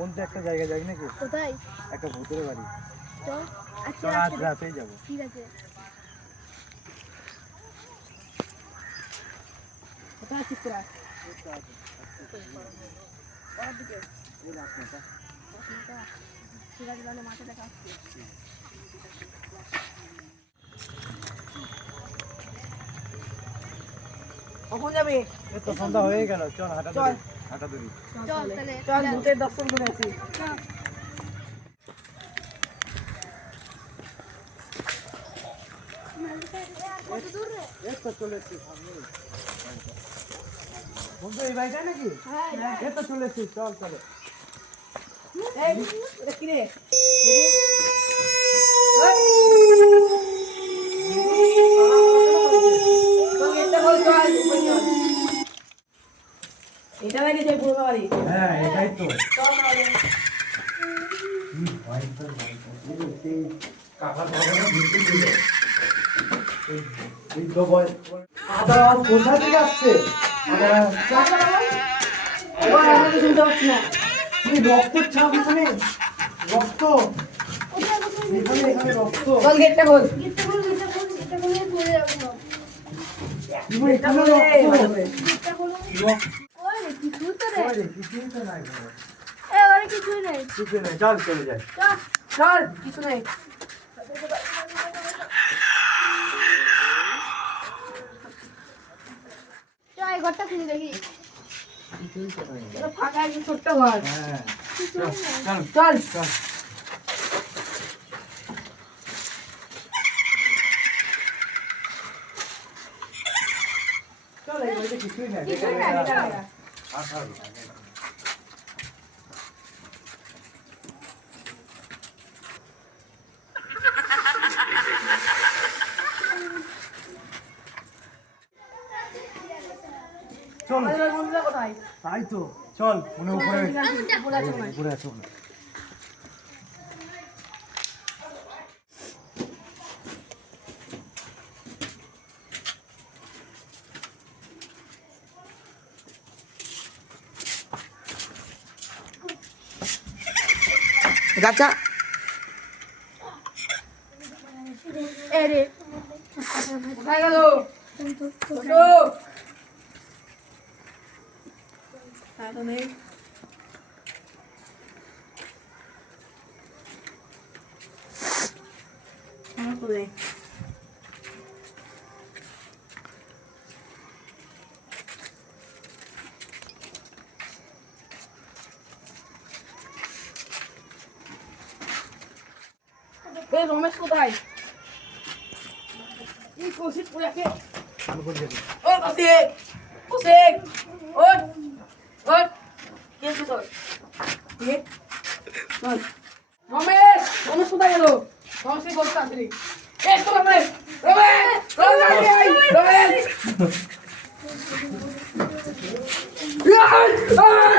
কোনটা একটা জায়গা যাই নাকি? কোথায়? একটা ভূতের বাড়ি। চল চল আজ রাতেই যাবো। ঠিক আছে। কোথায় আছিস তোরা? ঠিক আছে তাহলে মাঠে দেখা হচ্ছে। কখন যাবে? এই তো সন্ধ্যা হয়ে গেল, চল হাঁটা ধরি। চল তাহলে চল ভূতের দর্শন করে আসি। এই তো চলে এসছি সামনে। বন্ধু এই বাড়িটা নাকি? হ্যাঁ এই তো চলে এসছি, চল চলো। এই এটা কি রে? এটা নাকি সেই পুরো বাড়ি? হ্যাঁ এটাই তো। চল তাহলে। কাকা ধরে ভিড়তে দিল। এই তো বল। আবার কোথা থেকে আসছে? শুনতে পাচ্ছি না। তুমি রক্তের ছাপ এখানে? রক্ত এখানে এখানে রক্ত। চল গেটটা খোল। তুমি এখানে রক্ত। কিছুই তো নাই ঘরে। কিছুই নেই। কিছু নেই, চল চলে যাই। চল কিছু নেই। চল এই ঘরটা খুলে দেখি। ফাঁকা একটা ছোট্ট ঘর। হ্যাঁ চল চল চল চল। চল এই বাড়িতে কিছুই নেই। কিছুই নাই, এটা না। চল আমাদের বন্ধুরা কোথায়? তাই তো, চল মনে উপরে উপরে আছে মনে হয়। উপরে আছো। গাছা এ রে কোথায় গেল? নেই রমেশ কোথায়? এই কৌশিক পুরাকে ভালো করে যাবি। ও কৌশিক কৌশিক ওঠ ওঠ কে তুই তোর কে চল রমেশ রমেশ কোথায় গেল? রমেশ বলতে আসলি এই তো রমেশ রমেশ রমেশ রমেশ